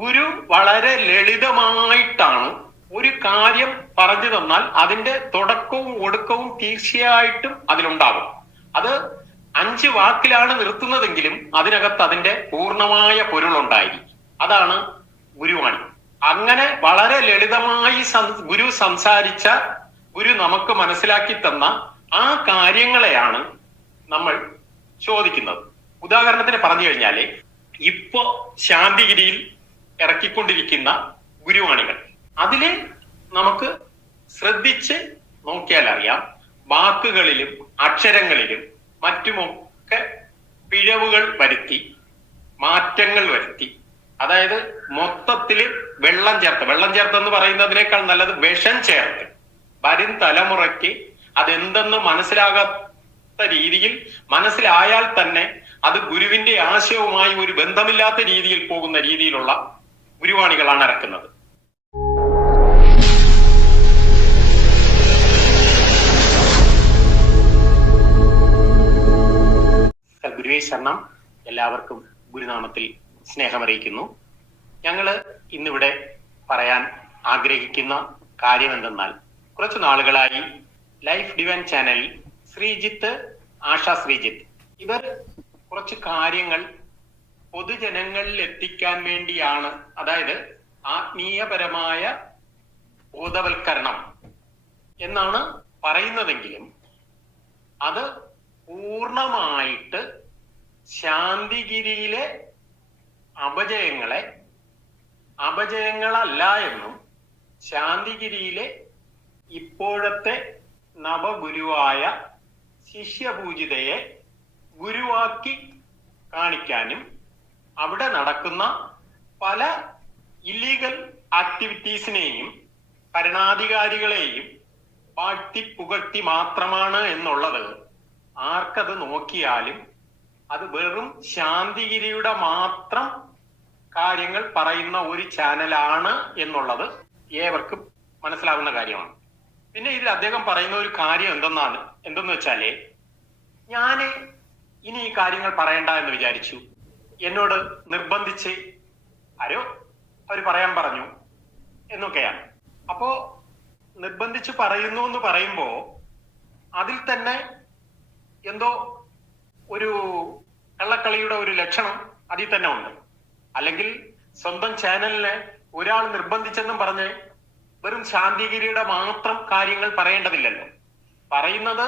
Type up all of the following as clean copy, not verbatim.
ഗുരു വളരെ ലളിതമായിട്ടാണ് ഒരു കാര്യം പറഞ്ഞു തന്നാൽ അതിന്റെ തുടക്കവും ഒടുക്കവും തീർച്ചയായിട്ടും അതിലുണ്ടാകും. അത് 5 വാക്കിലാണ് നിർത്തുന്നതെങ്കിലും അതിനകത്ത് അതിന്റെ പൂർണ്ണമായ പൊരുളുണ്ടായിരിക്കും. അതാണ് ഗുരുവാണി. അങ്ങനെ വളരെ ലളിതമായി ഗുരു സംസാരിച്ച, ഗുരു നമുക്ക് മനസ്സിലാക്കി തന്ന ആ കാര്യങ്ങളെയാണ് നമ്മൾ ചോദിക്കുന്നത്. ഉദാഹരണത്തിന് പറഞ്ഞു കഴിഞ്ഞാല് ഇപ്പോ ശാന്തിഗിരിയിൽ ഇറക്കിക്കൊണ്ടിരിക്കുന്ന ഗുരുവാണികൾ, അതില് നമുക്ക് ശ്രദ്ധിച്ച് നോക്കിയാൽ അറിയാം, വാക്കുകളിലും അക്ഷരങ്ങളിലും മറ്റുമൊക്കെ പിഴവുകൾ വരുത്തി, മാറ്റങ്ങൾ വരുത്തി, അതായത് മൊത്തത്തില് വെള്ളം ചേർത്തെന്ന് പറയുന്നതിനേക്കാൾ നല്ലത് വിഷം ചേർത്ത് വരും തലമുറയ്ക്ക് അതെന്തെന്ന് മനസ്സിലാകാത്ത രീതിയിൽ, മനസ്സിലായാൽ തന്നെ അത് ഗുരുവിന്റെ ആശയവുമായി ഒരു ബന്ധമില്ലാത്ത രീതിയിൽ പോകുന്ന രീതിയിലുള്ള ഗുരുവാണികളാണ് ഇറക്കുന്നത്. ഗുരുവേ ശരണം. എല്ലാവർക്കും ഗുരുനാമത്തിൽ സ്നേഹമറിയിക്കുന്നു. ഞങ്ങള് ഇന്നിവിടെ പറയാൻ ആഗ്രഹിക്കുന്ന കാര്യം എന്തെന്നാൽ, കുറച്ചു നാളുകളായി ലൈഫ് ഡിവൈൻ ചാനലിൽ ശ്രീജിത്ത്, ആശ ശ്രീജിത്ത്, ഇവർ കുറച്ച് കാര്യങ്ങൾ പൊതുജനങ്ങളിൽ എത്തിക്കാൻ വേണ്ടിയാണ്, അതായത് ആത്മീയപരമായ ബോധവൽക്കരണം എന്നാണ് പറയുന്നതെങ്കിലും അത് പൂർണ്ണമായിട്ട് ശാന്തിഗിരിയിലെ അപജയങ്ങളല്ല എന്നും, ശാന്തിഗിരിയിലെ ഇപ്പോഴത്തെ നവഗുരുവായ ശിഷ്യപൂജിതയെ ഗുരുവാക്കി കാണിക്കാനും അവിടെ നടക്കുന്ന പല ഇല്ലീഗൽ ആക്ടിവിറ്റീസിനെയും ഭരണാധികാരികളെയും പാട്ടി പുകഴ്ത്തി മാത്രമാണ് എന്നുള്ളത് ആർക്കത് നോക്കിയാലും അത് വെറും ശാന്തിഗിരിയുടെ മാത്രം കാര്യങ്ങൾ പറയുന്ന ഒരു ചാനലാണ് എന്നുള്ളത് ഏവർക്കും മനസ്സിലാവുന്ന കാര്യമാണ്. പിന്നെ ഇതിൽ അദ്ദേഹം പറയുന്ന ഒരു കാര്യം എന്തെന്ന് വെച്ചാല്, ഞാന് ഇനി ഈ കാര്യങ്ങൾ പറയണ്ട എന്ന് വിചാരിച്ചു, എന്നോട് നിർബന്ധിച്ച് അവര് പറയാൻ പറഞ്ഞു എന്നൊക്കെയാണ്. അപ്പോ നിർബന്ധിച്ച് പറയുന്നു എന്ന് പറയുമ്പോ അതിൽ തന്നെ എന്തോ ഒരു കള്ളക്കളിയുടെ ഒരു ലക്ഷണം അതിൽ തന്നെ ഉണ്ട്. അല്ലെങ്കിൽ സ്വന്തം ചാനലിനെ ഒരാൾ നിർബന്ധിച്ചെന്നും പറഞ്ഞ് വെറും ശാന്തിഗിരിയുടെ മാത്രം കാര്യങ്ങൾ പറയേണ്ടതില്ലല്ലോ. പറയുന്നത്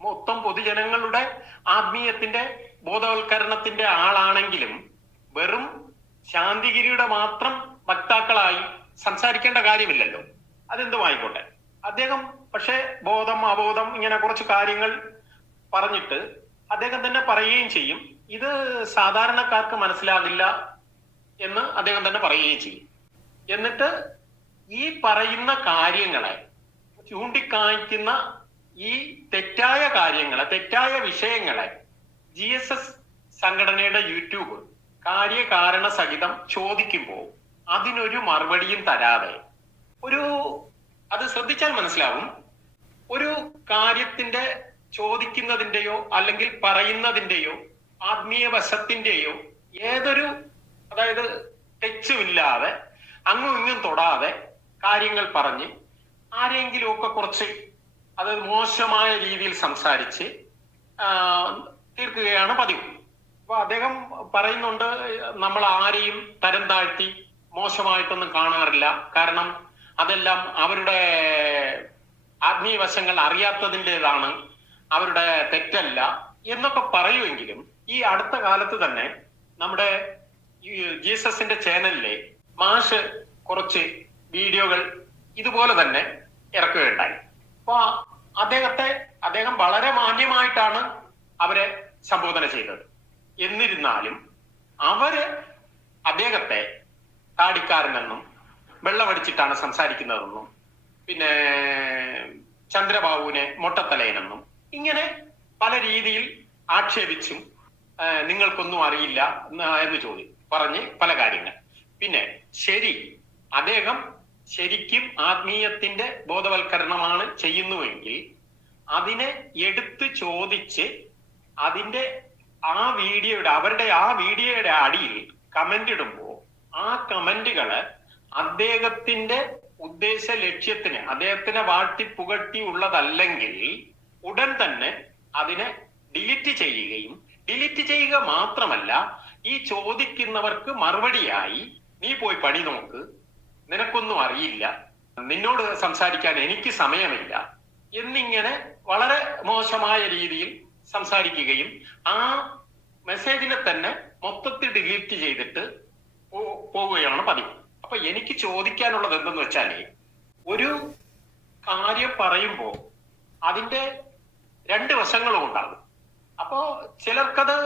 മൊത്തം പൊതുജനങ്ങളുടെ ആത്മീയത്തിന്റെ ബോധവൽക്കരണത്തിന്റെ ആളാണെങ്കിലും വെറും ശാന്തിഗിരിയുടെ മാത്രം വക്താക്കളായി സംസാരിക്കേണ്ട കാര്യമില്ലല്ലോ. അതെന്തുമായിക്കോട്ടെ. അദ്ദേഹം പക്ഷെ ബോധം അബോധം ഇങ്ങനെ കുറച്ച് കാര്യങ്ങൾ പറഞ്ഞിട്ട് അദ്ദേഹം തന്നെ പറയുകയും ചെയ്യും, ഇത് സാധാരണക്കാർക്ക് മനസ്സിലാകില്ല എന്ന് അദ്ദേഹം തന്നെ പറയുകയും ചെയ്യും. എന്നിട്ട് ഈ പറയുന്ന കാര്യങ്ങളെ ചൂണ്ടിക്കാണിക്കുന്ന ഈ തെറ്റായ കാര്യങ്ങളെ, തെറ്റായ വിഷയങ്ങളെ GSS സംഘടനയുടെ യൂട്യൂബ് കാര്യകാരണ സഹിതം ചോദിക്കുമ്പോൾ അതിനൊരു മറുപടിയും തരാതെ, അത് ശ്രദ്ധിച്ചാൽ മനസ്സിലാവും, ഒരു കാര്യത്തിന്റെ ചോദിക്കുന്നതിന്റെയോ അല്ലെങ്കിൽ പറയുന്നതിന്റെയോ ആത്മീയ വശത്തിന്റെയോ അതായത് തെച്ചുമില്ലാതെ അങ്ങും ഇങ്ങും തൊടാതെ കാര്യങ്ങൾ പറഞ്ഞ് ആരെങ്കിലും ഒക്കെ കുറച്ച് അത് മോശമായ രീതിയിൽ സംസാരിച്ച് തീർക്കുകയാണ് പതിവ്. അപ്പൊ അദ്ദേഹം പറയുന്നുണ്ട്, നമ്മൾ ആരെയും തരം താഴ്ത്തി മോശമായിട്ടൊന്നും കാണാറില്ല, കാരണം അതെല്ലാം അവരുടെ ആത്മീയ വശങ്ങൾ അറിയാത്തതിൻ്റെതാണ്, അവരുടെ തെറ്റല്ല എന്നൊക്കെ പറയുമെങ്കിലും ഈ അടുത്ത കാലത്ത് തന്നെ നമ്മുടെ ജീസസിന്റെ ചാനലിലെ മാഷ് കുറച്ച് വീഡിയോകൾ ഇതുപോലെ തന്നെ ഇറക്കുകയുണ്ടായി. അപ്പൊ അദ്ദേഹം വളരെ മാന്യമായിട്ടാണ് അവരെ സംബോധന ചെയ്തത്. എന്നിരുന്നാലും അദ്ദേഹത്തെ താടിക്കാരനെന്നും വെള്ളമടിച്ചിട്ടാണ് സംസാരിക്കുന്നതെന്നും പിന്നെ ചന്ദ്രബാബുവിനെ മൊട്ടത്തലയനെന്നും ഇങ്ങനെ പല രീതിയിൽ ആക്ഷേപിച്ചും നിങ്ങൾക്കൊന്നും അറിയില്ല എന്ന് പറഞ്ഞ് പല കാര്യങ്ങൾ. പിന്നെ അദ്ദേഹം ശരിക്കും ആത്മീയത്തിന്റെ ബോധവൽക്കരണമാണ് ചെയ്യുന്നുവെങ്കിൽ അതിനെ എടുത്തു ചോദിച്ച് അവരുടെ ആ വീഡിയോയുടെ അടിയിൽ കമന്റ് ഇടുമ്പോ ആ കമന്റുകള് അദ്ദേഹത്തിന്റെ ഉദ്ദേശ ലക്ഷ്യത്തിന്, അദ്ദേഹത്തിനെ വാട്ടി പുകട്ടി ഉള്ളതല്ലെങ്കിൽ ഉടൻ തന്നെ അതിനെ ഡിലീറ്റ് ചെയ്യുകയും, ഡിലീറ്റ് ചെയ്യുക മാത്രമല്ല, ഈ ചോദിക്കുന്നവർക്ക് മറുപടിയായി നീ പോയി പണി നോക്ക്, നിനക്കൊന്നും അറിയില്ല, നിന്നോട് സംസാരിക്കാൻ എനിക്ക് സമയമില്ല എന്നിങ്ങനെ വളരെ മോശമായ രീതിയിൽ സംസാരിക്കുകയും ആ മെസ്സേജിനെ തന്നെ മൊത്തത്തിൽ ഡിലീറ്റ് ചെയ്തിട്ട് പോവുകയാണ് പതിവ്. അപ്പൊ എനിക്ക് ചോദിക്കാനുള്ളത് എന്തെന്ന് വെച്ചാല്, ഒരു കാര്യം പറയുമ്പോ അതിന്റെ രണ്ട് വശങ്ങളും ഉണ്ടാകും. അപ്പോ ചിലർക്കത്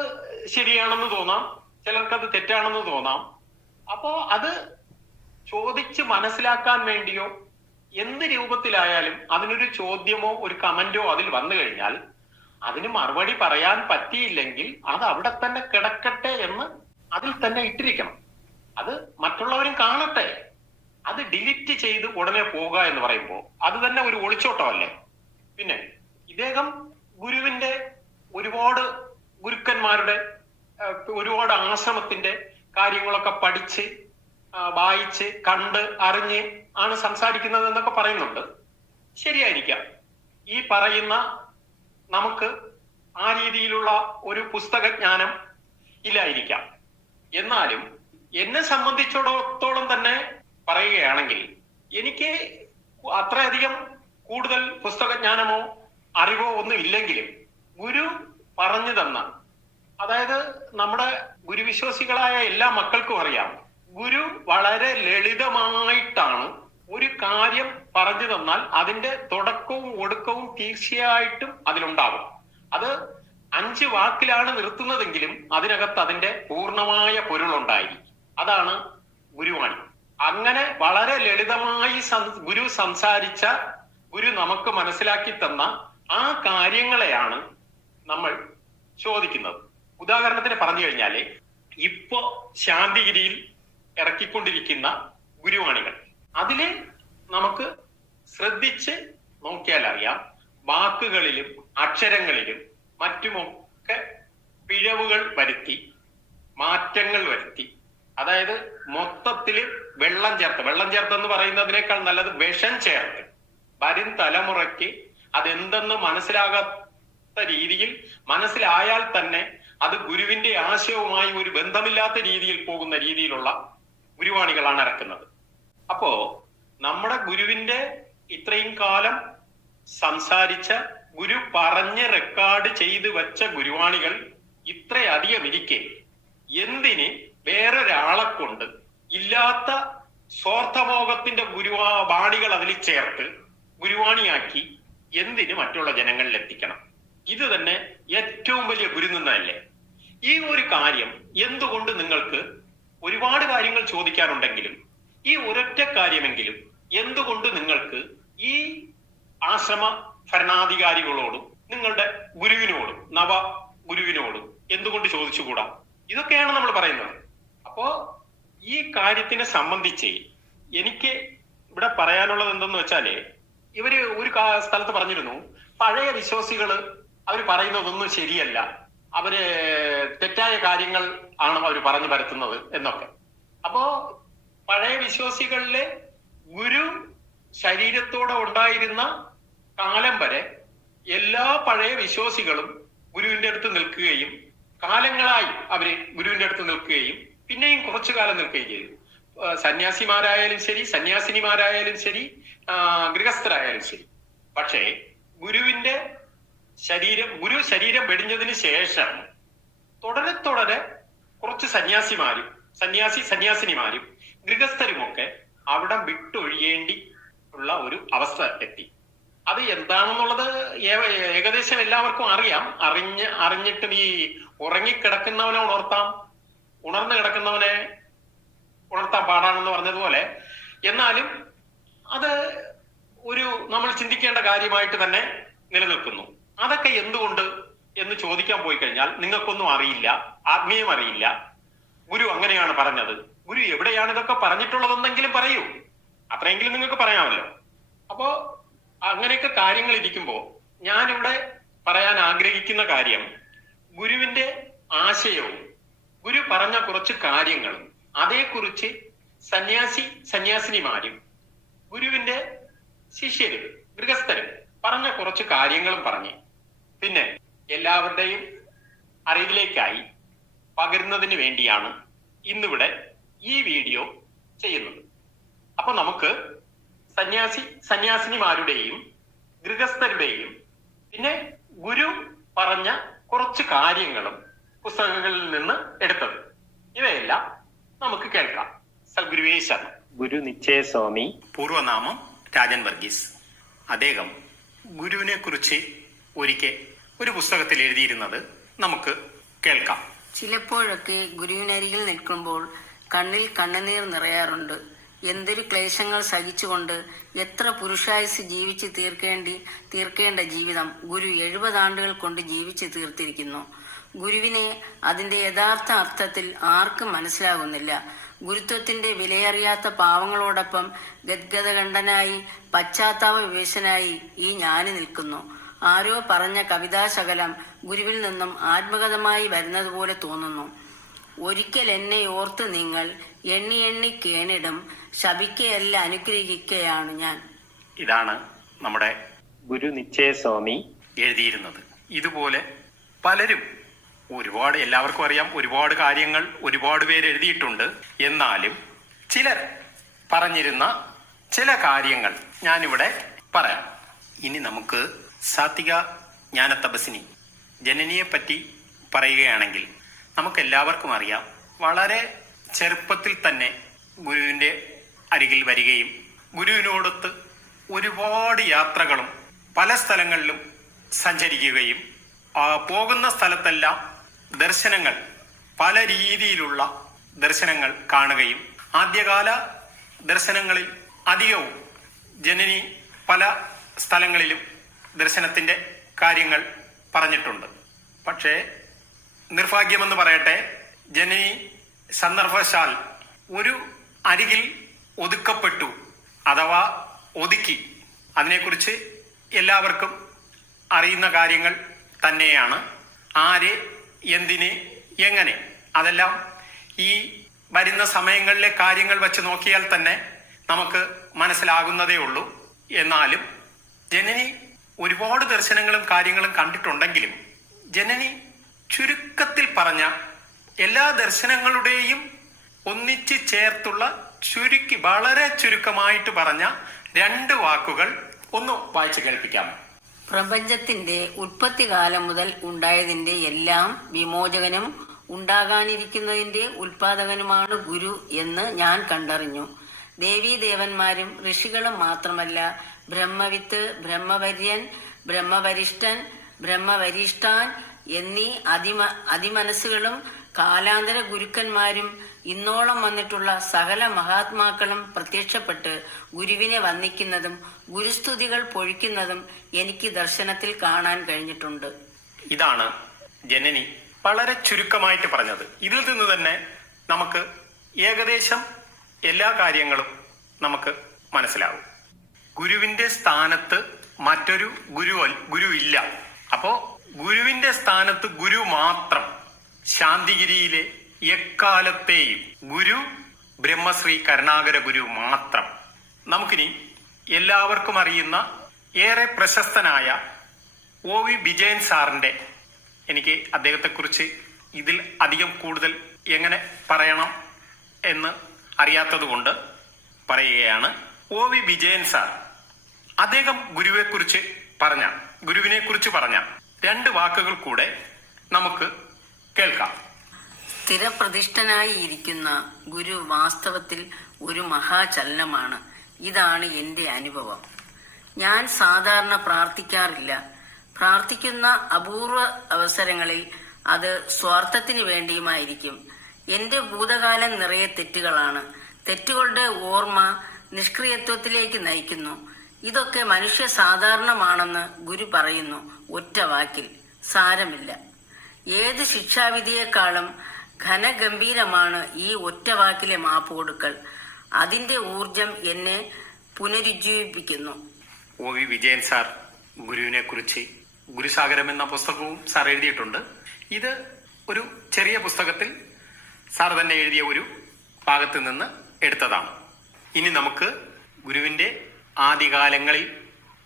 ശരിയാണെന്ന് തോന്നാം, ചിലർക്കത് തെറ്റാണെന്ന് തോന്നാം. അപ്പോ അത് ചോദിച്ച് മനസ്സിലാക്കാൻ വേണ്ടിയോ എന്ത് രൂപത്തിലായാലും അതിനൊരു ചോദ്യമോ ഒരു കമന്റോ അതിൽ വന്നു കഴിഞ്ഞാൽ അതിന് മറുപടി പറയാൻ പറ്റിയില്ലെങ്കിൽ അത് അവിടെ തന്നെ കിടക്കട്ടെ എന്ന് അതിൽ തന്നെ ഇട്ടിരിക്കണം. അത് മറ്റുള്ളവരും കാണട്ടെ. അത് ഡിലീറ്റ് ചെയ്ത് ഉടനെ പോകുക എന്ന് പറയുമ്പോൾ അത് തന്നെ ഒരു ഒളിച്ചോട്ടമല്ലേ? പിന്നെ ഇദ്ദേഹം ഗുരുവിന്റെ ഒരുപാട് ഗുരുക്കന്മാരുടെ ഒരുപാട് ആശ്രമത്തിന്റെ കാര്യങ്ങളൊക്കെ പഠിച്ച് വായിച്ച് കണ്ട് അറിഞ്ഞ് ആണ് സംസാരിക്കുന്നത് എന്നൊക്കെ പറയുന്നുണ്ട്. ശരിയായിരിക്കാം. ഈ പറയുന്ന നമുക്ക് ആ രീതിയിലുള്ള ഒരു പുസ്തകജ്ഞാനം ഇല്ലായിരിക്കാം. എന്നാലും എന്നെ സംബന്ധിച്ചിടത്തോളം തന്നെ പറയുകയാണെങ്കിൽ എനിക്ക് അത്രയധികം കൂടുതൽ പുസ്തകജ്ഞാനമോ അറിവോ ഒന്നും ഇല്ലെങ്കിലും ഗുരു പറഞ്ഞു തന്ന, അതായത് നമ്മുടെ ഗുരുവിശ്വാസികളായ എല്ലാ മക്കൾക്കും അറിയാം, ഗുരു വളരെ ലളിതമായിട്ടാണ് ഒരു കാര്യം പറഞ്ഞു തന്നാൽ അതിന്റെ തുടക്കവും ഒടുക്കവും തീർച്ചയായിട്ടും അതിലുണ്ടാകും. അത് 5 വാക്കിലാണ് നിർത്തുന്നതെങ്കിലും അതിനകത്ത് അതിന്റെ പൂർണ്ണമായ പൊരുളുണ്ടായിരിക്കും. അതാണ് ഗുരുവാണി. അങ്ങനെ വളരെ ലളിതമായി ഗുരു സംസാരിച്ച, ഗുരു നമുക്ക് മനസ്സിലാക്കി തന്ന ആ കാര്യങ്ങളെയാണ് നമ്മൾ ചോദിക്കുന്നത്. ഉദാഹരണത്തിന് പറഞ്ഞു കഴിഞ്ഞാല്, ഇപ്പോ ശാന്തിഗിരിയിൽ ഇറക്കിക്കൊണ്ടിരിക്കുന്ന ഗുരുവാണികൾ, അതില് നമുക്ക് ശ്രദ്ധിച്ച് നോക്കിയാൽ അറിയാം, വാക്കുകളിലും അക്ഷരങ്ങളിലും മറ്റുമൊക്കെ പിഴവുകൾ വരുത്തി, മാറ്റങ്ങൾ വരുത്തി, അതായത് മൊത്തത്തില് വെള്ളം ചേർത്തെന്ന് പറയുന്നതിനേക്കാൾ നല്ലത് വിഷം ചേർത്ത് വരും തലമുറയ്ക്ക് അതെന്തെന്ന് മനസ്സിലാകാത്ത രീതിയിൽ, മനസ്സിലായാൽ തന്നെ അത് ഗുരുവിന്റെ ആശയവുമായി ഒരു ബന്ധമില്ലാത്ത രീതിയിൽ പോകുന്ന രീതിയിലുള്ള ഗുരുവാണികളാണ് ഇറക്കുന്നത്. അപ്പോ നമ്മുടെ ഗുരുവിന്റെ ഇത്രയും കാലം സംസാരിച്ച, ഗുരു പറഞ്ഞ് റെക്കോർഡ് ചെയ്ത് വെച്ച ഗുരുവാണികൾ ഇത്രയധികം ഇരിക്കെ എന്തിന് വേറൊരാളെ കൊണ്ട് ഇല്ലാത്ത സ്വാർത്ഥമോഹത്തിന്റെ വാണികൾ അതിൽ ചേർത്ത് ഗുരുവാണിയാക്കി എന്തിന് മറ്റുള്ള ജനങ്ങളിൽ എത്തിക്കണം? ഇത് തന്നെ ഏറ്റവും വലിയ ഗുരുനിന്ദനല്ലേ? ഈ ഒരു കാര്യം എന്തുകൊണ്ട്, നിങ്ങൾക്ക് ഒരുപാട് കാര്യങ്ങൾ ചോദിക്കാനുണ്ടെങ്കിലും ഈ ഒരൊറ്റ കാര്യമെങ്കിലും എന്തുകൊണ്ട് നിങ്ങൾക്ക് ഈ ആശ്രമ ഭരണാധികാരികളോടും നിങ്ങളുടെ ഗുരുവിനോടും നവ ഗുരുവിനോടും എന്തുകൊണ്ട് ചോദിച്ചുകൂടാ? ഇതൊക്കെയാണ് നമ്മൾ പറയുന്നത്. അപ്പോ ഈ കാര്യത്തിനെ സംബന്ധിച്ച് എനിക്ക് ഇവിടെ പറയാനുള്ളത് എന്തെന്ന് വെച്ചാല്, ഇവര് ഒരു സ്ഥലത്ത് പറഞ്ഞിരുന്നു, പഴയ വിശ്വാസികള് അവർ പറയുന്നതൊന്നും ശരിയല്ല, അവര് തെറ്റായ കാര്യങ്ങൾ ആണ് അവർ പറഞ്ഞു പരത്തുന്നത് എന്നൊക്കെ. അപ്പോ പഴയ വിശ്വാസികളിലെ ഗുരു ശരീരത്തോടെ ഉണ്ടായിരുന്ന കാലം വരെ എല്ലാ പഴയ വിശ്വാസികളും ഗുരുവിന്റെ അടുത്ത് നിൽക്കുകയും കാലങ്ങളായി അവര് ഗുരുവിന്റെ അടുത്ത് നിൽക്കുകയും പിന്നെയും കുറച്ചു കാലം നിൽക്കുകയും ചെയ്തു. സന്യാസിമാരായാലും ശരി, സന്യാസിനിമാരായാലും ശരി, ഗൃഹസ്ഥരായാലും ശരി. പക്ഷേ ഗുരു ശരീരം വെടിഞ്ഞതിന് ശേഷം തുടരെ കുറച്ച് സന്യാസിനിമാരും ഗൃഹസ്ഥരുമൊക്കെ അവിടം വിട്ടൊഴിയേണ്ടി ഉള്ള ഒരു അവസ്ഥ എത്തി. അത് എന്താണെന്നുള്ളത് ഏകദേശം എല്ലാവർക്കും അറിയാം. അറിഞ്ഞിട്ടും ഈ ഉറങ്ങിക്കിടക്കുന്നവനെ ഉണർന്നു കിടക്കുന്നവനെ ഉണർത്താൻ പാടാണെന്ന് പറഞ്ഞതുപോലെ, എന്നാലും അത് ഒരു നമ്മൾ ചിന്തിക്കേണ്ട കാര്യമായിട്ട് തന്നെ നിലനിൽക്കുന്നു. അതൊക്കെ എന്തുകൊണ്ട് എന്ന് ചോദിക്കാൻ പോയി കഴിഞ്ഞാൽ നിങ്ങൾക്കൊന്നും അറിയില്ല, ആത്മീയം അറിയില്ല. ഗുരു അങ്ങനെയാണ് പറഞ്ഞത്, ഗുരു എവിടെയാണ് ഇതൊക്കെ പറഞ്ഞിട്ടുള്ളതെന്നെങ്കിലും പറയൂ, അത്രയെങ്കിലും നിങ്ങൾക്ക് പറയാമല്ലോ. അപ്പോ അങ്ങനെയൊക്കെ കാര്യങ്ങൾ ഇരിക്കുമ്പോ ഞാനിവിടെ പറയാൻ ആഗ്രഹിക്കുന്ന കാര്യം, ഗുരുവിന്റെ ആശയവും ഗുരു പറഞ്ഞ കുറച്ച് കാര്യങ്ങളും അതേക്കുറിച്ച് സന്യാസിനിമാരും ഗുരുവിന്റെ ശിഷ്യരും ഗൃഹസ്ഥരും പറഞ്ഞ കുറച്ച് കാര്യങ്ങളും പറഞ്ഞ് പിന്നെ എല്ലാവരുടെയും അറിവിലേക്കായി പകരുന്നതിന് വേണ്ടിയാണ് ഇന്നിവിടെ ഈ വീഡിയോ ചെയ്യുന്നത്. അപ്പൊ നമുക്ക് സന്യാസിനിമാരുടെയും ഗൃഹസ്ഥരുടെയും പിന്നെ ഗുരു പറഞ്ഞ കുറച്ച് കാര്യങ്ങളും പുസ്തകങ്ങളിൽ നിന്ന് എടുത്തത് ഇവയെല്ലാം നമുക്ക് കേൾക്കാം. സദ്ഗുരുവേ ശരണം. ഗുരു നിശ്ചയ സ്വാമി, പൂർവനാമം രാജൻ വർഗീസ്. അദ്ദേഹം ഗുരുവിനെ കുറിച്ച് ഒരിക്കൽ ഒരു പുസ്തകത്തിൽ എഴുതിയിരുന്നത് നമുക്ക് കേൾക്കാം. ചിലപ്പോഴൊക്കെ ഗുരുവിനരികിൽ നിൽക്കുമ്പോൾ കണ്ണിൽ കണ്ണുനീർ നിറയാറുണ്ട്. എന്തൊരു ക്ലേശങ്ങൾ സഹിച്ചുകൊണ്ട് എത്ര പുരുഷായുസ് ജീവിച്ച് തീർക്കേണ്ട ജീവിതം ഗുരു 70 ആണ്ടുകൾ കൊണ്ട് ജീവിച്ച് തീർത്തിരിക്കുന്നു. ഗുരുവിനെ അതിന്റെ യഥാർത്ഥ അർത്ഥത്തിൽ ആർക്കും മനസ്സിലാകുന്നില്ല. ഗുരുത്വത്തിന്റെ വിലയറിയാത്ത പാവങ്ങളോടൊപ്പം ഗദ്ഗതകണ്ഠനായി പശ്ചാത്താപ വിവേശനായി ഈ ഞാന് നിൽക്കുന്നു. ആരോ പറഞ്ഞ കവിതാശകലം ഗുരുവിൽ നിന്നും ആത്മഗതമായി വരുന്നതുപോലെ തോന്നുന്നു. ഒരിക്കൽ എന്നെ ഓർത്ത് നിങ്ങൾ എണ്ണി എണ്ണി കേണിടും, ശപിക്കയല്ല അനുഗ്രഹിക്കുകയാണ് ഞാൻ. ഇതാണ് നമ്മുടെ ഗുരു നിശ്ചയ സ്വാമി എഴുതിയിരുന്നത്. ഇതുപോലെ പലരും ഒരുപാട്, എല്ലാവർക്കും അറിയാം, ഒരുപാട് കാര്യങ്ങൾ ഒരുപാട് പേര് എഴുതിയിട്ടുണ്ട്. എന്നാലും ചിലർ പറഞ്ഞിരുന്ന ചില കാര്യങ്ങൾ ഞാനിവിടെ പറയാം. ഇനി നമുക്ക് സാത്വിക ജ്ഞാനതപസ്വിനി ജനനിയെ പറ്റി പറയുകയാണെങ്കിൽ നമുക്ക് എല്ലാവർക്കും അറിയാം, വളരെ ചെറുപ്പത്തിൽ തന്നെ ഗുരുവിന്റെ അരികിൽ വരികയും ഗുരുവിനോടൊത്ത് ഒരുപാട് യാത്രകളും പല സ്ഥലങ്ങളിലും സഞ്ചരിക്കുകയും പോകുന്ന സ്ഥലത്തെല്ലാം ദർശനങ്ങൾ, പല രീതിയിലുള്ള ദർശനങ്ങൾ കാണുകയും ആദ്യകാല ദർശനങ്ങളിൽ അധികവും ജനനി പല സ്ഥലങ്ങളിലും ദർശനത്തിന്റെ കാര്യങ്ങൾ പറഞ്ഞിട്ടുണ്ട്. പക്ഷേ നിർഭാഗ്യമെന്ന് പറയട്ടെ, ജനനി സന്ദർഭശാൽ ഒരു അരികിൽ ഒതുക്കപ്പെട്ടു അഥവാ ഒതുക്കി. അതിനെക്കുറിച്ച് എല്ലാവർക്കും അറിയുന്ന കാര്യങ്ങൾ തന്നെയാണ്. ആര്, എന്തിന്, എങ്ങനെ, അതെല്ലാം ഈ വരുന്ന സമയങ്ങളിലെ കാര്യങ്ങൾ വെച്ച് നോക്കിയാൽ തന്നെ നമുക്ക് മനസ്സിലാകുന്നതേ ഉള്ളൂ. എന്നാലും ജനനി ഒരുപാട് ദർശനങ്ങളും കാര്യങ്ങളും കണ്ടിട്ടുണ്ടെങ്കിലും ജനനി ചുരുക്കത്തിൽ പറഞ്ഞ എല്ലാ ദർശനങ്ങളുടെയും ഒന്നിച്ച് ചേർത്തുള്ള ചുരുക്കി, വളരെ ചുരുക്കമായിട്ട് പറഞ്ഞ 2 വാക്കുകൾ ഒന്ന് വായിച്ചു കേൾപ്പിക്കാമോ? പ്രപഞ്ചത്തിന്റെ ഉത്പത്തികാലം മുതൽ ഉണ്ടായതിന്റെ എല്ലാം വിമോചകനും ഉണ്ടാകാനിരിക്കുന്നതിന്റെ ഉത്പാദകനുമാണ് ഗുരു എന്ന് ഞാൻ കണ്ടറിഞ്ഞു. ദേവീദേവന്മാരും ഋഷികളും മാത്രമല്ല, ബ്രഹ്മവിത്ത്, ബ്രഹ്മവര്യൻ, ബ്രഹ്മവരിഷ്ഠൻ, ബ്രഹ്മവരിഷ്ഠാൻ എന്നീ അതിമനസ്സുകളും കാലാന്തര ഗുരുക്കന്മാരും ഇന്നോളം വന്നിട്ടുള്ള സകല മഹാത്മാക്കളും പ്രത്യക്ഷപ്പെട്ട് ഗുരുവിനെ വന്ദിക്കുന്നതും ഗുരുസ്തുതികൾ പൊഴിക്കുന്നതും എനിക്ക് ദർശനത്തിൽ കാണാൻ കഴിഞ്ഞിട്ടുണ്ട്. ഇതാണ് ജനനി വളരെ ചുരുക്കമായിട്ട് പറഞ്ഞത്. ഇതിൽ നിന്ന് തന്നെ നമുക്ക് ഏകദേശം എല്ലാ കാര്യങ്ങളും നമുക്ക് മനസ്സിലാവും. ഗുരുവിന്റെ സ്ഥാനത്ത് മറ്റൊരു ഗുരു ഇല്ല. അപ്പോ ഗുരുവിന്റെ സ്ഥാനത്ത് ഗുരു മാത്രം. ശാന്തിഗിരിയിലെ എക്കാലത്തെയും ഗുരു ബ്രഹ്മശ്രീ കരുണാകര ഗുരു മാത്രം. നമുക്കിനി എല്ലാവർക്കും അറിയുന്ന ഏറെ പ്രശസ്തനായ OV വിജയൻ സാറിന്റെ, എനിക്ക് അദ്ദേഹത്തെക്കുറിച്ച് ഇതിൽ അധികം കൂടുതൽ എങ്ങനെ പറയണം എന്ന് അറിയാത്തത് കൊണ്ട് പറയുകയാണ്. OV വിജയൻ സാർ, അദ്ദേഹം ഗുരുവിനെ കുറിച്ച് പറഞ്ഞ 2 വാക്കുകൾ കൂടെ നമുക്ക് കേൾക്കാം. സ്ഥിരപ്രതിഷ്ഠനായി ഇരിക്കുന്ന ഗുരു വാസ്തവത്തിൽ ഒരു മഹാചലനമാണ്. ഇതാണ് എന്റെ അനുഭവം. ഞാൻ സാധാരണ പ്രാർത്ഥിക്കാറില്ല. പ്രാർത്ഥിക്കുന്ന അപൂർവ അവസരങ്ങളിൽ അത് സ്വാർത്ഥത്തിന് വേണ്ടിയുമായിരിക്കും. എന്റെ ഭൂതകാലം നിറയെ തെറ്റുകളാണ്. തെറ്റുകളുടെ ഓർമ്മ നിഷ്ക്രിയത്വത്തിലേക്ക് നയിക്കുന്നു. ഇതൊക്കെ മനുഷ്യ സാധാരണമാണെന്ന് ഗുരു പറയുന്നു ഒറ്റ വാക്കിൽ. സാരമില്ല. ഏത് ശിക്ഷാവിധിയേക്കാളും ഘനഗംഭീരമാണ് ഈ ഒറ്റ വാക്കിലെ മാപ്പ് കൊടുക്കൽ. അതിന്റെ ഊർജം എന്നെ പുനരുജ്ജീവിപ്പിക്കുന്നു. OV വിജയൻ സാർ ഗുരുവിനെ കുറിച്ച് ഗുരുസാഗരം എന്ന പുസ്തകവും സാർ എഴുതിയിട്ടുണ്ട്. ഇത് ഒരു ചെറിയ പുസ്തകത്തിൽ സാർ തന്നെ എഴുതിയ ഒരു ഭാഗത്ത് നിന്ന് എടുത്തതാണ്. ഇനി നമുക്ക് ഗുരുവിന്റെ ആദ്യകാലങ്ങളിൽ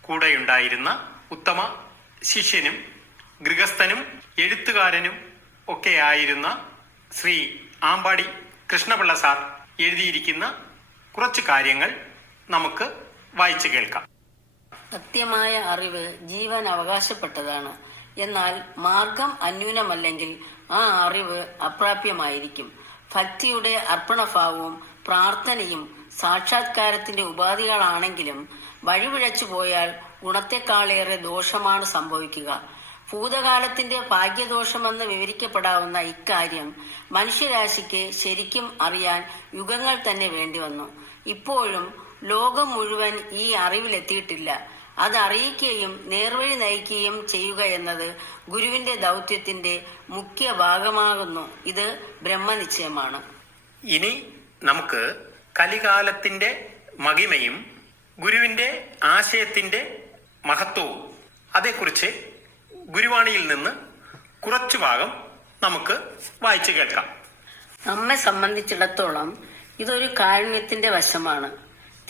കൂടെയുണ്ടായിരുന്ന ഉത്തമ ശിഷ്യനും ഗൃഹസ്ഥനും എഴുത്തുകാരനും ഒക്കെ ആയിരുന്ന ശ്രീ ആമ്പാടി കൃഷ്ണപിള്ള സാർ എഴുതിയിരിക്കുന്ന കുറച്ച് കാര്യങ്ങൾ നമുക്ക് വായിച്ചു കേൾക്കാം. സത്യമായ അറിവ് ജീവൻ അവകാശപ്പെട്ടതാണ്. എന്നാൽ മാർഗം അന്യൂനമല്ലെങ്കിൽ ആ അറിവ് അപ്രാപ്യമായിരിക്കും. ഭക്തിയുടെ അർപ്പണഭാവവും പ്രാർത്ഥനയും സാക്ഷാത്കാരത്തിന്റെ ഉപാധികളാണെങ്കിലും വഴിപിഴച്ചു പോയാൽ ഗുണത്തെക്കാളേറെ ദോഷമാണ് സംഭവിക്കുക. ഭൂതകാലത്തിന്റെ ഭാഗ്യദോഷമെന്ന് വിവരിക്കപ്പെടാവുന്ന ഇക്കാര്യം മനുഷ്യരാശിക്ക് ശരിക്കും അറിയാൻ യുഗങ്ങൾ തന്നെ വേണ്ടിവന്നു. ഇപ്പോഴും ലോകം മുഴുവൻ ഈ അറിവിലെത്തിയിട്ടില്ല. അത് അറിയിക്കുകയും നേർവഴി നയിക്കുകയും ചെയ്യുക എന്നത് ഗുരുവിന്റെ ദൗത്യത്തിന്റെ മുഖ്യ ഭാഗമാകുന്നു. ഇത് ബ്രഹ്മനിശ്ചയമാണ്. ഇനി നമുക്ക് കലികാലത്തിന്റെ മഹിമയും ഗുരുവിന്റെ ആശയത്തിന്റെ മഹത്വവും അതേക്കുറിച്ച് ഗുരുവാണിയിൽ നിന്ന് കുറച്ചു ഭാഗം നമുക്ക് വായിച്ചു കേൾക്കാം. നമ്മെ സംബന്ധിച്ചിടത്തോളം ഇതൊരു കാരുണ്യത്തിന്റെ വശമാണ്.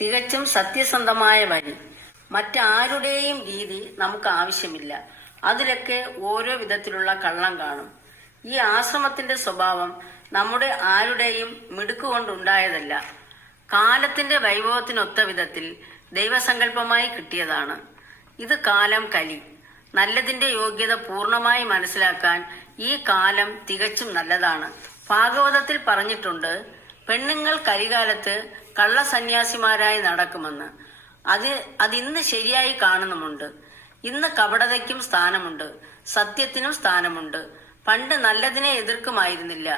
തികച്ചും സത്യസന്ധമായ വഴി. മറ്റാരുടെയും രീതി നമുക്ക് ആവശ്യമില്ല. അതിലൊക്കെ ഓരോ വിധത്തിലുള്ള കള്ളം കാണും. ഈ ആശ്രമത്തിന്റെ സ്വഭാവം നമ്മുടെ ആരുടെയും മിടുക്കുകൊണ്ടുണ്ടായതല്ല. കാലത്തിന്റെ വൈഭവത്തിനൊത്ത വിധത്തിൽ ദൈവസങ്കല്പമായി കിട്ടിയതാണ്. ഇത് കാലം കലി. നല്ലതിന്റെ യോഗ്യത പൂർണ്ണമായി മനസ്സിലാക്കാൻ ഈ കാലം തികച്ചും നല്ലതാണ്. ഭാഗവതത്തിൽ പറഞ്ഞിട്ടുണ്ട്, പെണ്ണുങ്ങൾ കലികാലത്ത് കള്ളസന്യാസിമാരായി നടക്കുമെന്ന്. അതിന്ന് ശരിയായി കാണുന്നുമുണ്ട്. ഇന്ന് കപടതയ്ക്കും സ്ഥാനമുണ്ട്, സത്യത്തിനും സ്ഥാനമുണ്ട്. പണ്ട് നല്ലതിനെ എതിർക്കുമായിരുന്നില്ല.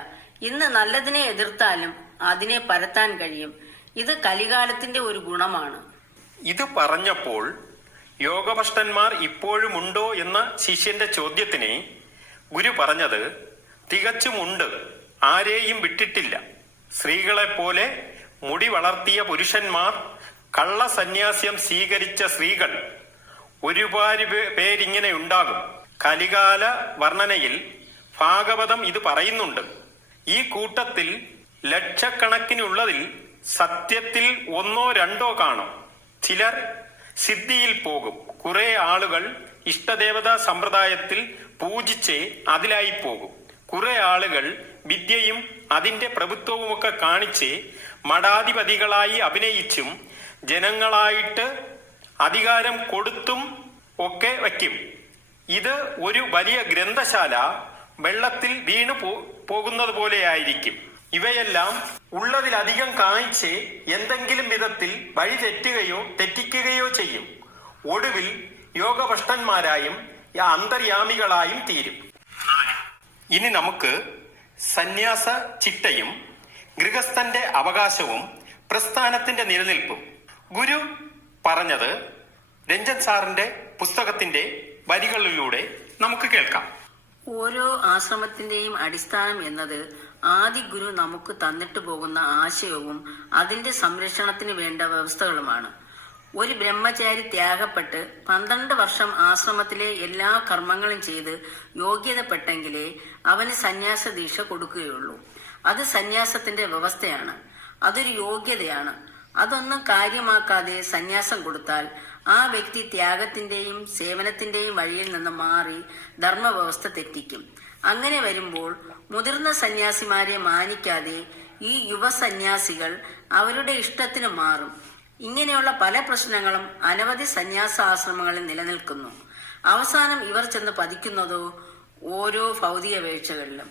ഇന്ന് നല്ലതിനെ എതിർത്താലും അതിനെ പരത്താൻ കഴിയും. ഇത് കലികാലത്തിന്റെ ഒരു ഗുണമാണ്. ഇത് പറഞ്ഞപ്പോൾ യോഗഭ്രഷ്ടന്മാർ ഇപ്പോഴുമുണ്ടോ എന്ന ശിഷ്യന്റെ ചോദ്യത്തിന് ഗുരു പറഞ്ഞത് തികച്ചുമുണ്ട്. ആരെയും വിട്ടിട്ടില്ല. സ്ത്രീകളെപ്പോലെ മുടി വളർത്തിയ പുരുഷന്മാർ, കള്ളസന്യാസ്യം സ്വീകരിച്ച സ്ത്രീകൾ, ഒരുപാട് പേരിങ്ങനെ ഉണ്ടാകും. കലികാല വർണ്ണനയിൽ ഭാഗവതം ഇത് പറയുന്നുണ്ട്. ഈ കൂട്ടത്തിൽ ലക്ഷക്കണക്കിനുള്ളതിൽ സത്യത്തിൽ ഒന്നോ രണ്ടോ കാണും. ചിലർ സിദ്ധിയിൽ പോകും. കുറെ ആളുകൾ ഇഷ്ടദേവതാ സമ്പ്രദായത്തിൽ പൂജിച്ച് അതിലായി പോകും. കുറെ ആളുകൾ വിദ്യയും അതിന്റെ പ്രഭുത്വവുമൊക്കെ കാണിച്ച് മഠാധിപതികളായി അഭിനയിച്ചും ജനങ്ങളായിട്ട് അധികാരം കൊടുത്തും ഒക്കെ വയ്ക്കും. ഇത് ഒരു വലിയ ഗ്രന്ഥശാല വെള്ളത്തിൽ വീണു പോകുന്നത് പോലെയായിരിക്കും. ഇവയെല്ലാം ഉള്ളതിലധികം കാണിച്ച് എന്തെങ്കിലും വിധത്തിൽ വഴി തെറ്റിക്കുകയോ ചെയ്യും. ഒടുവിൽ യോഗഭ്രഷ്ടന്മാരായും അന്തര്യാമികളായും തീരും. ഇനി നമുക്ക് സന്യാസ ചിട്ടയും ഗൃഹസ്ഥന്റെ അവകാശവും പ്രസ്ഥാനത്തിന്റെ നിലനിൽപ്പും ഗുരു പറഞ്ഞത് രഞ്ജൻ സാറിന്റെ പുസ്തകത്തിന്റെ വരികളിലൂടെ നമുക്ക് കേൾക്കാം. ഓരോ ആശ്രമത്തിന്റെയും അടിസ്ഥാനം എന്നത് ആദി ഗുരു നമുക്ക് തന്നിട്ട് പോകുന്ന ആശയവും അതിന്റെ സംരക്ഷണത്തിന് വേണ്ട വ്യവസ്ഥകളുമാണ്. ഒരു ബ്രഹ്മചാരി ത്യാഗപ്പെട്ട് 12 വർഷം ആശ്രമത്തിലെ എല്ലാ കർമ്മങ്ങളും ചെയ്ത് യോഗ്യതപ്പെട്ടെങ്കിലേ അവന് സന്യാസ ദീക്ഷ കൊടുക്കുകയുള്ളൂ. അത് സന്യാസത്തിന്റെ വ്യവസ്ഥയാണ്. അതൊരു യോഗ്യതയാണ്. അതൊന്നും കാര്യമാക്കാതെ സന്യാസം കൊടുത്താൽ ആ വ്യക്തി ത്യാഗത്തിന്റെയും സേവനത്തിന്റെയും വഴിയിൽ നിന്ന് മാറി ധർമ്മവ്യവസ്ഥ തെറ്റിക്കും. അങ്ങനെ വരുമ്പോൾ മുതിർന്ന സന്യാസിമാരെ മാനിക്കാതെ ഈ യുവ സന്യാസികൾ അവരുടെ ഇഷ്ടത്തിന് മാറും. ഇങ്ങനെയുള്ള പല പ്രശ്നങ്ങളും അനവധി സന്യാസാശ്രമങ്ങളിൽ നിലനിൽക്കുന്നു. അവസാനം ഇവർ ചെന്ന് പതിക്കുന്നതോ ഓരോ ഭൗതിക വീഴ്ചകളിലും.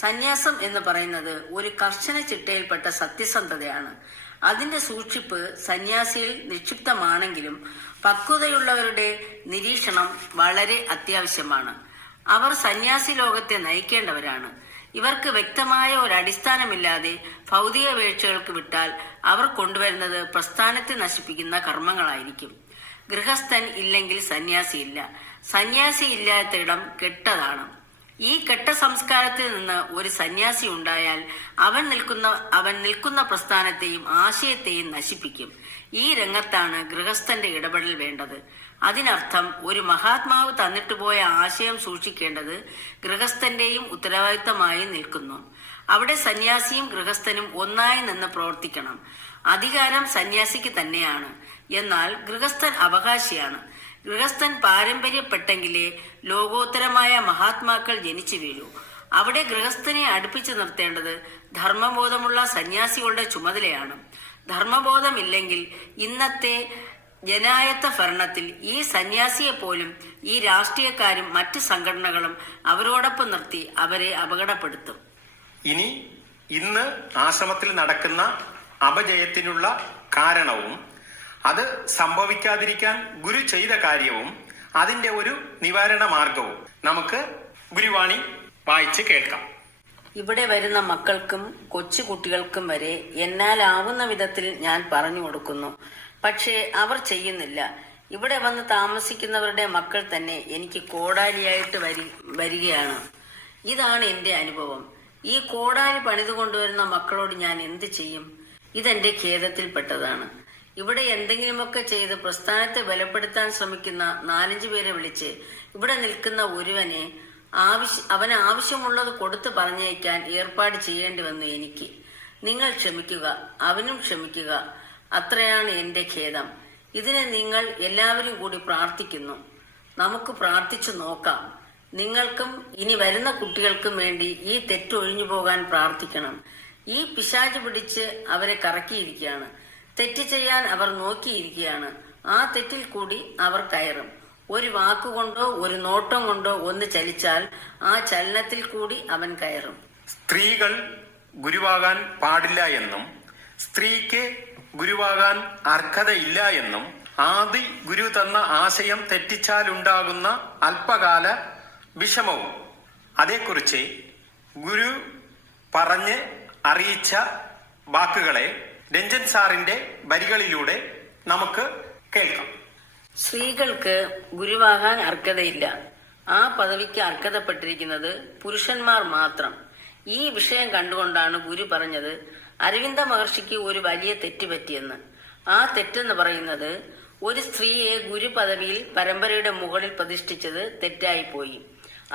സന്യാസം എന്ന് പറയുന്നത് ഒരു കർശന ചിട്ടയിൽപ്പെട്ട സത്യസന്ധതയാണ്. അതിന്റെ സൂക്ഷിപ്പ് സന്യാസിയിൽ നിക്ഷിപ്തമാണെങ്കിലും പക്വതയുള്ളവരുടെ നിരീക്ഷണം വളരെ അത്യാവശ്യമാണ്. അവർ സന്യാസി ലോകത്തെ നയിക്കേണ്ടവരാണ്. ഇവർക്ക് വ്യക്തമായ ഒരു അടിസ്ഥാനമില്ലാതെ ഭൗതിക വീഴ്ചകൾക്ക് വിട്ടാൽ അവർ കൊണ്ടുവരുന്നത് പ്രസ്ഥാനത്തെ നശിപ്പിക്കുന്ന കർമ്മങ്ങളായിരിക്കും. ഗൃഹസ്ഥൻ ഇല്ലെങ്കിൽ സന്യാസിയില്ല. സന്യാസി ഇല്ലാത്ത ഇടം കെട്ടതാണ്. ഈ കെട്ട സംസ്കാരത്തിൽ നിന്ന് ഒരു സന്യാസി ഉണ്ടായാൽ അവൻ നിൽക്കുന്ന പ്രസ്ഥാനത്തെയും ആശയത്തെയും നശിപ്പിക്കും. ഈ രംഗത്താണ് ഗൃഹസ്ഥന്റെ ഇടപെടൽ വേണ്ടത്. അതിനർത്ഥം ഒരു മഹാത്മാവ് തന്നിട്ട് പോയ ആശയം സൂക്ഷിക്കേണ്ടത് ഗൃഹസ്ഥന്റെയും ഉത്തരവാദിത്തമായി നിൽക്കുന്നു. അവിടെ സന്യാസിയും ഗൃഹസ്ഥനും ഒന്നായി നിന്ന് പ്രവർത്തിക്കണം. അധികാരം സന്യാസിക്ക് തന്നെയാണ്. എന്നാൽ ഗൃഹസ്ഥൻ അവകാശിയാണ്. ഗൃഹസ്ഥൻ പാരമ്പര്യപ്പെട്ടെങ്കിലേ ലോകോത്തരമായ മഹാത്മാക്കൾ ജനിച്ചു വീഴൂ. അവിടെ ഗൃഹസ്ഥനെ അടുപ്പിച്ചു നിർത്തേണ്ടത് ധർമ്മബോധമുള്ള സന്യാസികളുടെ ചുമതലയാണ്. ധർമ്മബോധമില്ലെങ്കിൽ ഇന്നത്തെ ജനായത്ത ഭരണത്തിൽ ഈ സന്യാസിയെ പോലും ഈ രാഷ്ട്രീയക്കാരും മറ്റ് സംഘടനകളും അവരോടൊപ്പം നിർത്തി അവരെ അപകടപ്പെടുത്തും. ഇനി ഇന്ന് ആശ്രമത്തിൽ നടക്കുന്ന അപജയത്തിനുള്ള കാരണവും അത് സംഭവിക്കാതിരിക്കാൻ ഗുരു ചെയ്ത കാര്യവും അതിന്റെ ഒരു നിവാരണ മാർഗവും നമുക്ക് ഗുരുവാണി വായിച്ച് കേൾക്കാം. ഇവിടെ വരുന്ന മക്കൾക്കും കൊച്ചു കുട്ടികൾക്കും വരെ എന്നാലാവുന്ന വിധത്തിൽ ഞാൻ പറഞ്ഞു കൊടുക്കുന്നു. പക്ഷേ അവർ ചെയ്യുന്നില്ല. ഇവിടെ വന്ന് താമസിക്കുന്നവരുടെ മക്കൾ തന്നെ എനിക്ക് കോടാലിയായിട്ട് വരികയാണ്. ഇതാണ് എന്റെ അനുഭവം. ഈ കോടാലി പണിതു കൊണ്ടുവരുന്ന മക്കളോട് ഞാൻ എന്ത് ചെയ്യും? ഇതെന്റെ ഖേദത്തിൽപ്പെട്ടതാണ്. ഇവിടെ എന്തെങ്കിലുമൊക്കെ ചെയ്ത് പ്രസ്ഥാനത്തെ ബലപ്പെടുത്താൻ ശ്രമിക്കുന്ന 4-5 പേരെ വിളിച്ച് ഇവിടെ നിൽക്കുന്ന ഒരുവനെ അവന് ആവശ്യമുള്ളത് കൊടുത്തു പറഞ്ഞയക്കാൻ ഏർപ്പാട് ചെയ്യേണ്ടി വന്നു എനിക്ക്. നിങ്ങൾ ക്ഷമിക്കുക, അവനും ക്ഷമിക്കുക. അത്രയാണ് എന്റെ ഖേദം. ഇതിന് നിങ്ങൾ എല്ലാവരും കൂടി പ്രാർത്ഥിക്കുന്നു. നമുക്ക് പ്രാർത്ഥിച്ചു നോക്കാം. നിങ്ങൾക്കും ഇനി വരുന്ന കുട്ടികൾക്കും വേണ്ടി ഈ തെറ്റൊഴിഞ്ഞു പോകാൻ പ്രാർത്ഥിക്കണം. ഈ പിശാച് പിടിച്ച് അവരെ കറക്കിയിരിക്കുകയാണ്. തെറ്റ് ചെയ്യാൻ അവർ നോക്കിയിരിക്കുകയാണ്. ആ തെറ്റിൽ കൂടി അവർ കയറും. ഒരു വാക്കുകൊണ്ടോ ഒരു നോട്ടം കൊണ്ടോ ഒന്ന് ചലിച്ചാൽ ആ ചലനത്തിൽ കൂടി അവൻ കയറും. സ്ത്രീകൾ ഗുരുവാകാൻ പാടില്ല എന്നും സ്ത്രീക്ക് ഗുരുവാകാൻ അർഹതയില്ല എന്നും ആദി ഗുരു തന്ന ആശയം തെറ്റിച്ചാലുണ്ടാകുന്ന അല്പകാല വിഷമവും അതേക്കുറിച്ച് ഗുരു പറഞ്ഞ് അറിയിച്ച വാക്കുകളെ രഞ്ജൻ സാറിന്റെ വരികളിലൂടെ നമുക്ക് കേൾക്കാം. സ്ത്രീകൾക്ക് ഗുരുവാകാൻ അർഹതയില്ല. ആ പദവിക്ക് അർഹതപ്പെട്ടിരിക്കുന്നത് പുരുഷന്മാർ മാത്രം. ഈ വിഷയം കണ്ടുകൊണ്ടാണ് ഗുരു പറഞ്ഞത് അരവിന്ദ മഹർഷിക്ക് ഒരു വലിയ തെറ്റ് പറ്റിയെന്ന്. ആ തെറ്റെന്ന് പറയുന്നത് ഒരു സ്ത്രീയെ ഗുരു പദവിയിൽ പരമ്പരയുടെ മുകളിൽ പ്രതിഷ്ഠിച്ചത് തെറ്റായിപ്പോയി.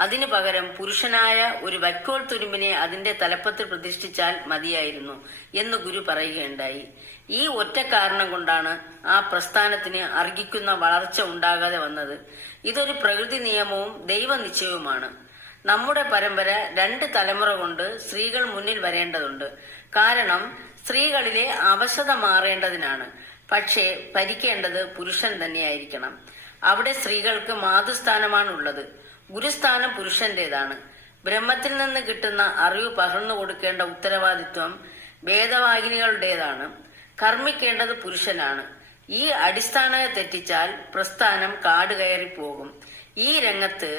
അതിനു പകരം പുരുഷനായ ഒരു വൈക്കോൽ തുരുമ്പിനെ അതിന്റെ തലപ്പത്തിൽ പ്രതിഷ്ഠിച്ചാൽ മതിയായിരുന്നു എന്ന് ഗുരു പറയുകയുണ്ടായി. ഈ ഒറ്റ കാരണം കൊണ്ടാണ് ആ പ്രസ്ഥാനത്തിന് അർഹിക്കുന്ന വളർച്ച ഉണ്ടാകാതെ വന്നത്. ഇതൊരു പ്രകൃതി നിയമവും ദൈവനിശ്ചയവുമാണ്. നമ്മുടെ പരമ്പര 2 തലമുറ കൊണ്ട് സ്ത്രീകൾ മുന്നിൽ വരേണ്ടതുണ്ട്. കാരണം സ്ത്രീകളിലെ അവശത മാറേണ്ടതിനാണ്. പക്ഷേ ഭരിക്കേണ്ടത് പുരുഷൻ തന്നെയായിരിക്കണം. അവിടെ സ്ത്രീകൾക്ക് മാതൃസ്ഥാനമാണ് ഉള്ളത്. ഗുരുസ്ഥാനം പുരുഷന്റേതാണ്. ബ്രഹ്മത്തിൽ നിന്ന് കിട്ടുന്ന അറിവ് പകർന്നു കൊടുക്കേണ്ട ഉത്തരവാദിത്വം വേദവാഹിനികളുടേതാണ്. കർമ്മിക്കേണ്ടത് പുരുഷനാണ്. ഈ അടിസ്ഥാനത്തെ തെറ്റിച്ചാൽ പ്രസ്ഥാനം കാട് കയറിപ്പോകും. ഈ രംഗത്ത്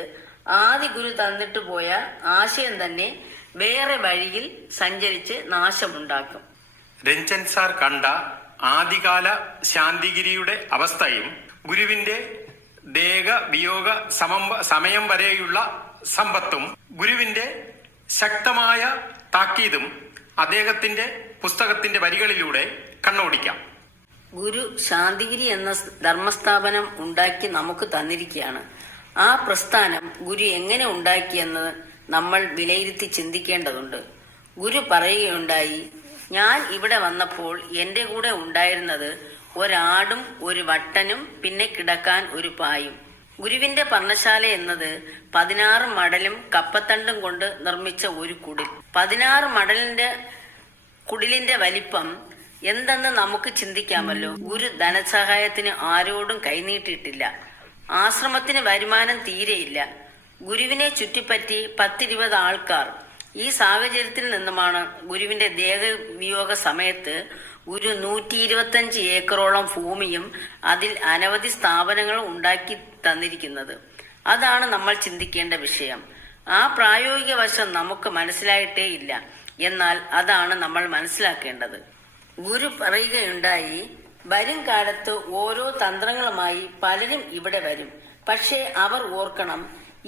ആദി ഗുരു തന്നിട്ട് പോയ ആശയം തന്നെ വേറെ വഴിയിൽ സഞ്ചരിച്ച് നാശമുണ്ടാക്കും. രഞ്ജൻ സാർ കണ്ട ആദികാല ശാന്തിഗിരിയുടെ അവസ്ഥയും ഗുരുവിന്റെ ദേഹവിയോഗ സമയം വരെയുള്ള സമ്പത്തും ഗുരുവിന്റെ ശക്തമായ താക്കീതും അദ്ദേഹത്തിന്റെ പുസ്തകത്തിന്റെ വരികളിലൂടെ കണ്ണോടിക്കാം. ഗുരു ശാന്തിഗിരി എന്ന ധർമ്മസ്ഥാപനം ഉണ്ടാക്കി നമുക്ക് തന്നിരിക്കുകയാണ്. ആ പ്രസ്ഥാനം ഗുരു എങ്ങനെ ഉണ്ടാക്കിയെന്ന് നമ്മൾ വിലയിരുത്തി ചിന്തിക്കേണ്ടതുണ്ട്. ഗുരു പറയുകയുണ്ടായി, ഞാൻ ഇവിടെ വന്നപ്പോൾ എന്റെ കൂടെ ഉണ്ടായിരുന്നത് ഒരാടും ഒരു വട്ടനും പിന്നെ കിടക്കാൻ ഒരു പായും. ഗുരുവിന്റെ പർണശാല എന്നത് 16 മടലും കപ്പത്തണ്ടും കൊണ്ട് നിർമ്മിച്ച ഒരു കുടിൽ. 16 മടലിന്റെ കുടിലിന്റെ വലിപ്പം എന്തെന്ന് നമുക്ക് ചിന്തിക്കാമല്ലോ. ഗുരു ധനസഹായത്തിന് ആരോടും കൈനീട്ടിയിട്ടില്ല. ആശ്രമത്തിന് വരുമാനം തീരെയില്ല. ഗുരുവിനെ ചുറ്റിപ്പറ്റി 10-20 ആൾക്കാർ. ഈ സാഹചര്യത്തിൽ നിന്നുമാണ് ഗുരുവിന്റെ ദേഹവിയോഗ സമയത്ത് ഗുരു 125 ഏക്കറോളം ഭൂമിയും അതിൽ അനവധി സ്ഥാപനങ്ങളും ഉണ്ടാക്കി തന്നിരിക്കുന്നത്. അതാണ് നമ്മൾ ചിന്തിക്കേണ്ട വിഷയം. ആ പ്രായോഗിക വശം നമുക്ക് മനസ്സിലായിട്ടേ ഇല്ല. എന്നാൽ അതാണ് നമ്മൾ മനസ്സിലാക്കേണ്ടത്. ഗുരു പറയുകയുണ്ടായി, വരും കാലത്ത് ഓരോ തന്ത്രങ്ങളുമായി പലരും ഇവിടെ വരും. പക്ഷേ അവർ ഓർക്കണം,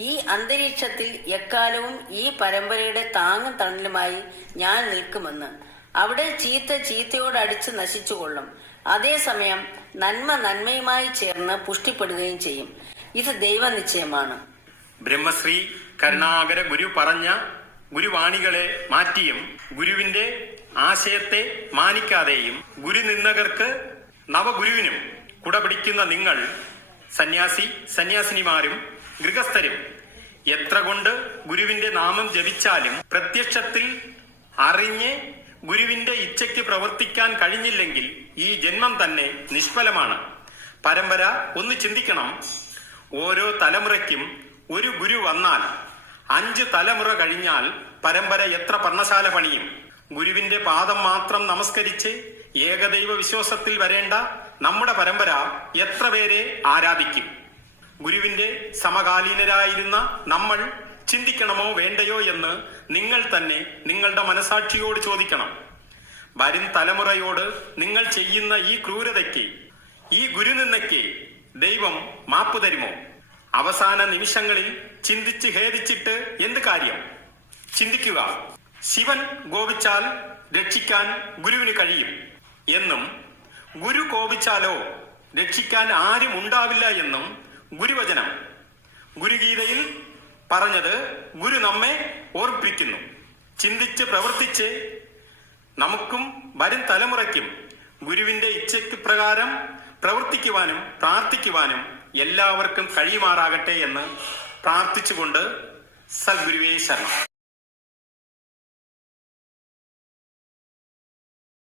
ഈ അന്തരീക്ഷത്തിൽ എക്കാലവും ഈ പരമ്പരയുടെ താങ്ങും തണലുമായി ഞാൻ നിൽക്കുമെന്ന്. അവിടെ ചീത്ത ചീത്തയോടടിച്ച് നശിച്ചുകൊള്ളും. അതേസമയം നന്മ നന്മയുമായി ചേർന്ന് പുഷ്ടിപ്പെടുകയും ചെയ്യും. ഇത് ദൈവനിശ്ചയമാണ്. ബ്രഹ്മശ്രീ കരുണാകര ഗുരു പറഞ്ഞ ഗുരുവാണികളെ മാറ്റിയും ഗുരുവിന്റെ ആശയത്തെ മാനിക്കാതെയും ഗുരുനിന്ദകർക്ക് നവഗുരുവിനും കുടപിടിക്കുന്ന നിങ്ങൾ സന്യാസിനിമാരും ഗൃഹസ്ഥരും എത്ര കൊണ്ട് ഗുരുവിന്റെ നാമം ജപിച്ചാലും പ്രത്യക്ഷത്തിൽ അറിഞ്ഞ് ഗുരുവിന്റെ ഇച്ഛയ്ക്ക് പ്രവർത്തിക്കാൻ കഴിഞ്ഞില്ലെങ്കിൽ ഈ ജന്മം തന്നെ നിഷ്ഫലമാണ്. പരമ്പര ഒന്ന് ചിന്തിക്കണം. ഓരോ തലമുറയ്ക്കും ഒരു ഗുരു വന്നാൽ 5 തലമുറ കഴിഞ്ഞാൽ പരമ്പര എത്ര പർണശാല പണിയും? ഗുരുവിന്റെ പാദം മാത്രം നമസ്കരിച്ച് ഏകദൈവ വിശ്വാസത്തിൽ വരേണ്ട നമ്മുടെ പരമ്പര എത്ര പേരെ ആരാധിക്കും? ഗുരുവിന്റെ സമകാലീനരായിരുന്ന നമ്മൾ ചിന്തിക്കണമോ വേണ്ടയോ എന്ന് നിങ്ങൾ തന്നെ നിങ്ങളുടെ മനസാക്ഷിയോട് ചോദിക്കണം. വരും തലമുറയോട് നിങ്ങൾ ചെയ്യുന്ന ഈ ക്രൂരതയ്ക്ക്, ഈ ഗുരുനിന്ദയ്ക്ക് ദൈവം മാപ്പ് തരുമോ? അവസാന നിമിഷങ്ങളിൽ ചിന്തിച്ച് ഖേദിച്ചിട്ട് എന്ത് കാര്യം? ചിന്തിക്കുക. ശിവൻ കോപിച്ചാൽ രക്ഷിക്കാൻ ഗുരുവിന് കഴിയും എന്നും ഗുരു കോപിച്ചാലോ രക്ഷിക്കാൻ ആരും ഉണ്ടാവില്ല എന്നും ഗുരുവചനം ഗുരുഗീതയിൽ പറഞ്ഞത് ഗുരു നമ്മെ ഓർപ്പിക്കുന്നു. ചിന്തിച്ച് പ്രവർത്തിച്ച് നമുക്കും വരും തലമുറയ്ക്കും ഗുരുവിന്റെ ഇച്ഛയ്ക്ക് പ്രകാരം പ്രവർത്തിക്കുവാനും പ്രാർത്ഥിക്കുവാനും എല്ലാവർക്കും കഴിയുമാറാകട്ടെ എന്ന് പ്രാർത്ഥിച്ചുകൊണ്ട് സദ്ഗുരുവേ ശരണം.